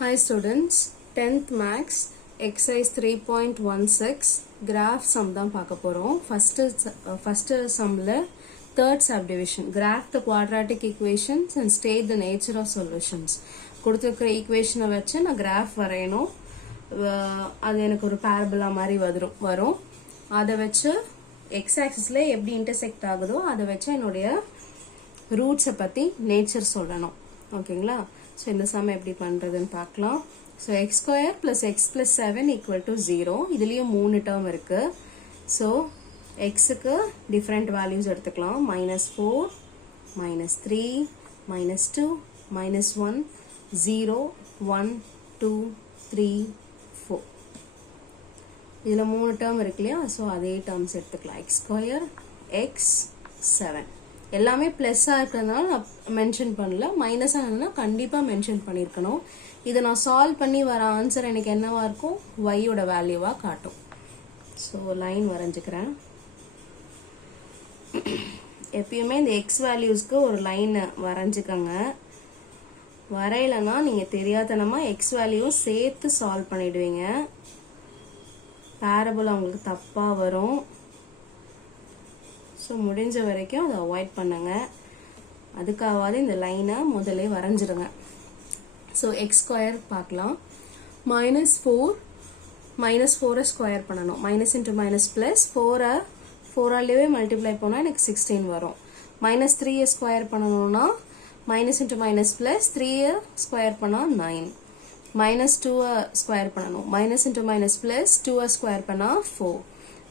Hi students, 10th Max, exercise 3.16, graph sum தான் பார்க்க போறோம். First sumல third subdivision, graph the quadratic equations and state the nature of solutions. கொடுத்திருக்கிற equation வச்சு நான் graph வரையணும். அது எனக்கு ஒரு parabola மாதிரி வரும். அதை வச்சு x-axisல எப்படி intersect ஆகுதோ அதை வச்சு என்னுடைய roots பத்தி nature சொல்லணும். ஓகேங்களா? So இந்த sum எப்படி பண்றதுன்னு பார்க்கலாம். So x square plus x plus 7 equal to 0. இதுலயும் 3 term இருக்கு. So x க்கு different values எடுத்துக்கலாம். -4, -3, -2, -1, 0, 1, 2, 3, 4. இதுல 3 term இருக்கு இல்லையா? So அதே terms எடுத்துக்கலாம். x square, x, 7. எல்லாமே பிளஸ்ஸா இருக்கிறதுனால நான் மென்ஷன் பண்ணல. மைனஸா இருந்ததுன்னா கண்டிப்பா மென்ஷன் பண்ணிருக்கணும். இதை நான் சால்வ் பண்ணி வர ஆன்சர் எனக்கு என்னவா இருக்கும்? y ஓட வேல்யூவா காட்டும். ஸோ லைன் வரைஞ்சுக்கிறேன். எப்பயுமே இந்த எக்ஸ் வேல்யூஸ்க்கு ஒரு லைன் வரைஞ்சுக்கங்க. வரையலைன்னா நீங்க தெரியாதனமா எக்ஸ் வேல்யூவும் சேர்த்து சால்வ் பண்ணிடுவீங்க. பேரபோலா உங்களுக்கு தப்பா வரும். ஸோ முடிஞ்ச வரைக்கும் அதை அவாய்ட் பண்ணுங்க. அதுக்காவது இந்த லைனை முதல்ல வரைஞ்சிடுங்க. ஸோ எக்ஸ் ஸ்கொயர் பார்க்கலாம். -4 ஸ்கொயர் பண்ணணும். மைனஸ் இன்ட்டு மைனஸ் பிளஸ் 4ஆலேயே மல்டிப்ளை பண்ணால் எனக்கு 16 வரும். -3 ஸ்கொயர் பண்ணணும்னா minus into minus plus 3 square பண்ணால் 9. -2 ஸ்கொயர் பண்ணணும். Minus into minus plus 2 square பண்ணால் 4.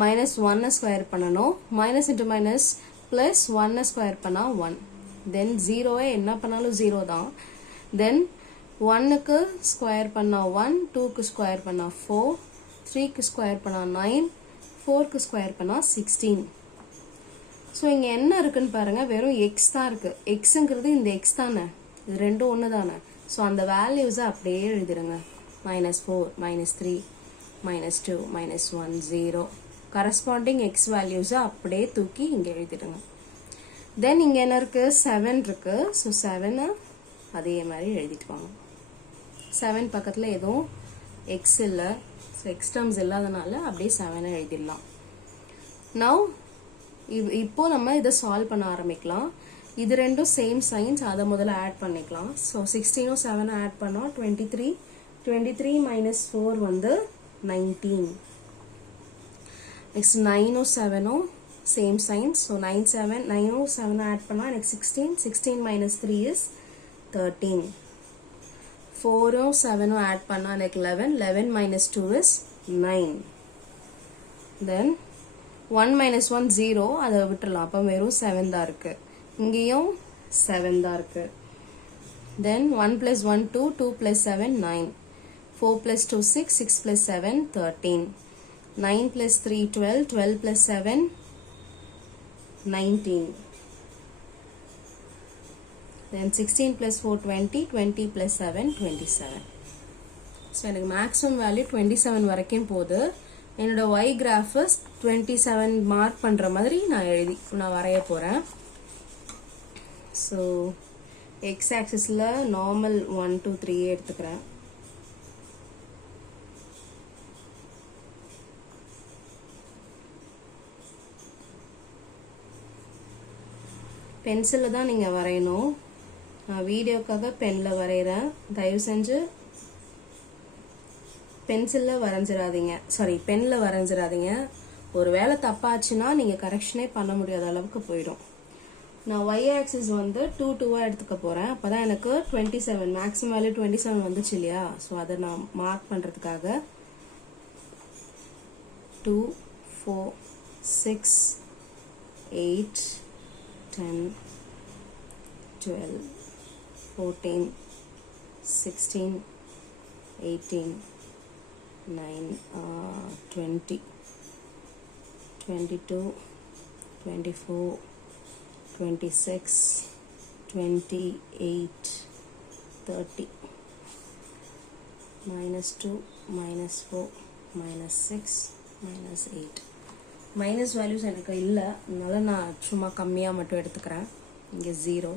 -1 ஸ்கொயர் பண்ணணும். Minus into minus plus 1 square பண்ணா 1. தென் 0 என்ன பண்ணாலும் 0 தான். தென் 1க்கு ஸ்கொயர் பண்ணா 1, 2க்கு ஸ்கொயர் பண்ணா 4, 3க்கு ஸ்கொயர் பண்ணா 9, 4க்கு ஸ்கொயர் பண்ணா 16. ஸோ இங்க என்ன இருக்குன்னு பாருங்க, வெறும் எக்ஸ் தான் இருக்கு. எக்ஸுங்கிறது இந்த எக்ஸ் தானே, இது ரெண்டும் ஒன்று தானே. ஸோ அந்த வேல்யூஸை அப்படியே எழுதிடுங்க. -4, -3, -2, -1, 0. கரஸ்பாண்டிங் எக்ஸ் வேல்யூஸை அப்படியே தூக்கி இங்கே எழுதிடுங்க. தென் இங்கே என்ன இருக்கு? 7 இருக்கு. ஸோ 7 அதே மாதிரி எழுதிட்டு வாங்க. 7 பக்கத்தில் எதுவும் எக்ஸ் இல்லை. ஸோ எக்ஸ் டேர்ம்ஸ் இல்லாதனால அப்படியே 7 எழுதிடலாம். நவ் இப்போ நம்ம இதை சால்வ் பண்ண ஆரம்பிக்கலாம். இது ரெண்டும் சேம் சைன்ஸ், அதை முதல்ல ஆட் பண்ணிக்கலாம். ஸோ 16 7 ஆட் பண்ணோம் 23. 23 - 4 வந்து 19. Next 9 7 same sign. So 9 7 add பண்ணா எனக்கு 16. 16 - 3 is 13. 4 7 add பண்ணா எனக்கு 11. 11 - 2 is 9. Then 1 - 1 0, அதை விட்டுறலாம். அப்போ வெறும் 7 தான் இருக்கு. இங்கேயும் 7 தான் இருக்கு. Then 1 + 1 2, 2 + 7 9. 4 + 2 6, 6 + 7 13. 9 + 3 12, 12 + 7 19. Then 16 + 4 20, 20 + 7 27. So எனக்கு maximum value 27 வரைக்கும் போகுது. என்னோட y graph 27 மார்க் பண்ற மாதிரி நான் வரைய போறேன். So x axisல normal 1 2 3 எடுத்துக்கிறேன். பென்சிலில் தான் நீங்கள் வரையணும். நான் வீடியோக்காக பெனில் வரைகிறேன். தயவு செஞ்சு பென்சிலில் வரைஞ்சிடாதீங்க, சாரி பெனில் வரைஞ்சிடாதீங்க. ஒரு வேளை தப்பாச்சுன்னா நீங்கள் கரெக்ஷனே பண்ண முடியாத அளவுக்கு போயிடும். நான் y ஆக்சிஸ் வந்து 2 2 எடுத்துக்க போகிறேன். அப்போ தான் எனக்கு 27 மேக்ஸிமம் வேல்யூ 27 வந்துச்சு இல்லையா? ஸோ அதை நான் மார்க் பண்ணுறதுக்காக 2 4 6 8 10 12 14 16 18 9 20 22 24 26 28 30 -2 -4 -6 -8. மைனஸ் வேல்யூஸ் எனக்கு இல்லை, அதனால நான் சும்மா கம்மியாக மட்டும் எடுத்துக்கிறேன். இங்கே 0.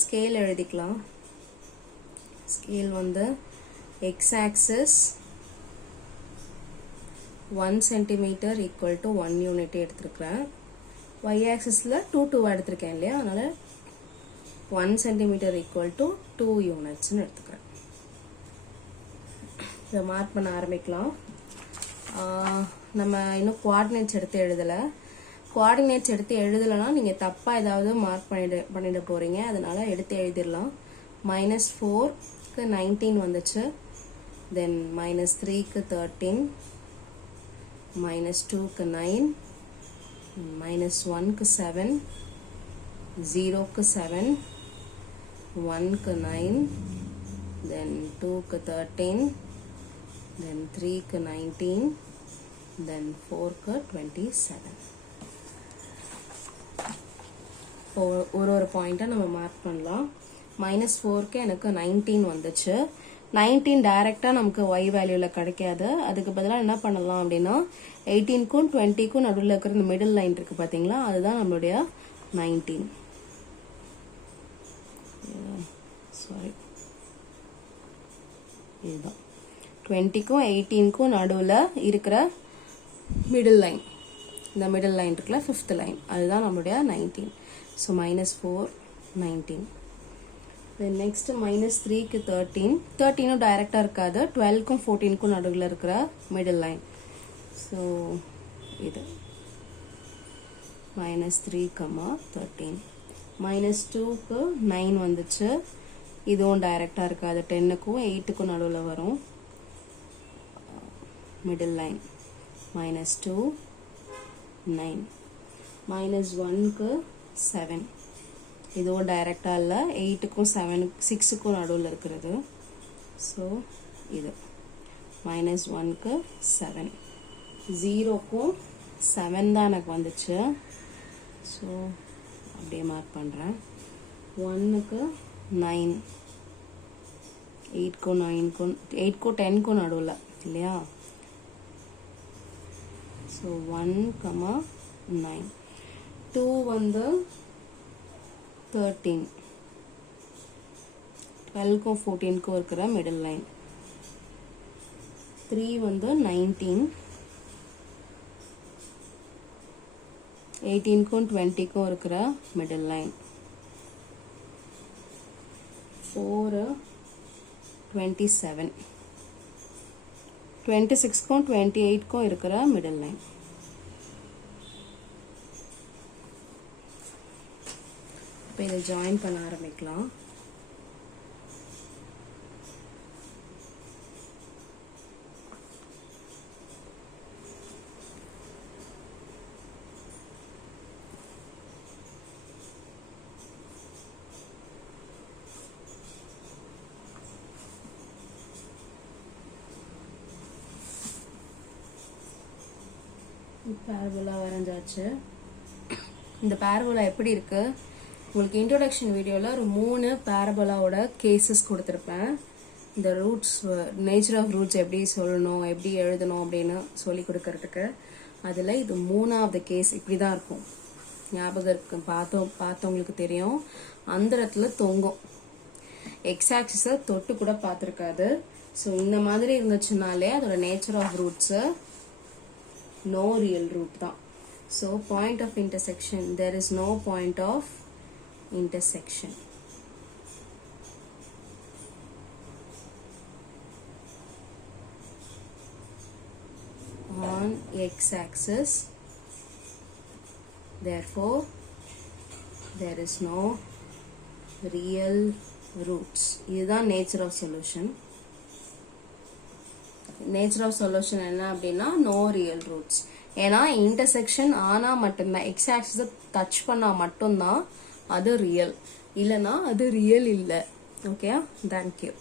ஸ்கேல் எழுதிக்கலாம். ஸ்கேல் வந்து x-axis 1 centimeter equal to 1 unit எடுத்திருக்கிறேன். y-axisல 2 எடுத்திருக்கேன் இல்லையா, அதனால 1 centimeter equal to 2 units எடுத்துக்கிறேன். இதை மார்க் பண்ண ஆரம்பிக்கலாம். நம்ம இன்னும் கோஆர்டினேட்ஸ் எடுத்து எழுதலை. கோஆர்டினேட்ஸ் எடுத்து எழுதலைன்னா நீங்கள் தப்பாக ஏதாவது மார்க் பண்ணிட போகிறீங்க, அதனால எடுத்து எழுதிடலாம். -4க்கு 19 வந்துச்சு, தென் -3க்கு 13, -2க்கு 9, -1க்கு 7, 0க்கு 7, 1க்கு 9, தென் 2க்கு 13, then 3க்கு 19, then 4க்கு 27. ஒரு பாயிண்டா நம்ம மார்க் பண்ணலாம். -4க்கு எனக்கு 19 வந்துச்சு. 19 டைரக்டா நமக்கு y வேல்யூல கிடைக்காது. அதுக்கு பதிலாக என்ன பண்ணலாம் அப்படின்னா 18க்கும் 20க்கும் நடுவில் இருக்கிற இந்த மிடில் லைன் இருக்கு பாத்தீங்களா, அதுதான் நம்மளுடைய 19. சாரி, இதுதான் 20க்கும் 18க்கும் நடுவில் இருக்கிற மிடில் லைன். இந்த மிடில் லைன் இருக்குல்ல, 5th லைன், அதுதான் நம்மளுடைய 19. ஸோ -4, 19. Then next -3க்கு 13. 13ம் டைரக்டாக இருக்காது, 12க்கும் 14க்கும் நடுவில் இருக்கிற மிடில் லைன். ஸோ இது -3, 13. -2க்கு 9 வந்துச்சு, இதுவும் டைரக்டாக இருக்காது, 10க்கும் 8க்கும் நடுவில் வரும் மிடில் லைன். -2, 9. -1க்கு 7, இதுவும் டைரக்டா இல்லை, 8க்கும் 6க்கும் நடுவில் இருக்கிறது. ஸோ இது -1க்கு 7, 0க்கும் 7 தான் எனக்கு வந்துச்சு. ஸோ அப்படியே மார்க் பண்ணுறேன். 1க்கு 9, 8க்கும் 9க்கும் 8க்கும் 10க்கும் நடுவில் இல்லையா. ஸோ 1, 9. 2 வந்து 13, 12க்கும் 14க்கும் இருக்கிற மிடில் லைன். 3 வந்து 19, 18க்கும் 20க்கும் இருக்கிற மிடில் லைன். 4, 27, 26க்கும் 28க்கும் இருக்கிற மிடில் லைன். இப்போ இதை ஜாயின் பண்ண ஆரம்பிக்கலாம். பேரபோலா வரைஞ்சாச்சு. இந்த பேரபோலா எப்படி இருக்கு, உங்களுக்கு இன்ட்ரோடக்ஷன் வீடியோவில் ஒரு 3 பேரபோலாவோட கேசஸ் கொடுத்துருப்பேன். இந்த ரூட்ஸ், நேச்சர் ஆஃப் ரூட்ஸ் எப்படி சொல்லணும், எப்படி எழுதணும் அப்படின்னு சொல்லி கொடுக்கறதுக்கு. அதில் இது 3வது கேஸ் இப்படி தான் இருக்கும். ஞாபகம் இருக்கு, பார்த்தவங்களுக்கு தெரியும். அந்த இடத்துல தொங்கும், எக்ஸாக்சிஸை தொட்டு கூட பார்த்துருக்காது. ஸோ இந்த மாதிரி இருந்துச்சுனாலே அதோட nature of roots no real root தான். So point of intersection, there is no point of intersection. On x-axis, therefore there is no real roots. இதுதான் nature of solution. Nature of solution என்ன அப்படின்னா no real roots. ஏன்னா intersection ஆனா மட்டும்தான், X ஆக்சிஸை touch பண்ணா மட்டும்தான் அது ரியல், இல்லைன்னா அது ரியல் இல்லை. Okay, thank you.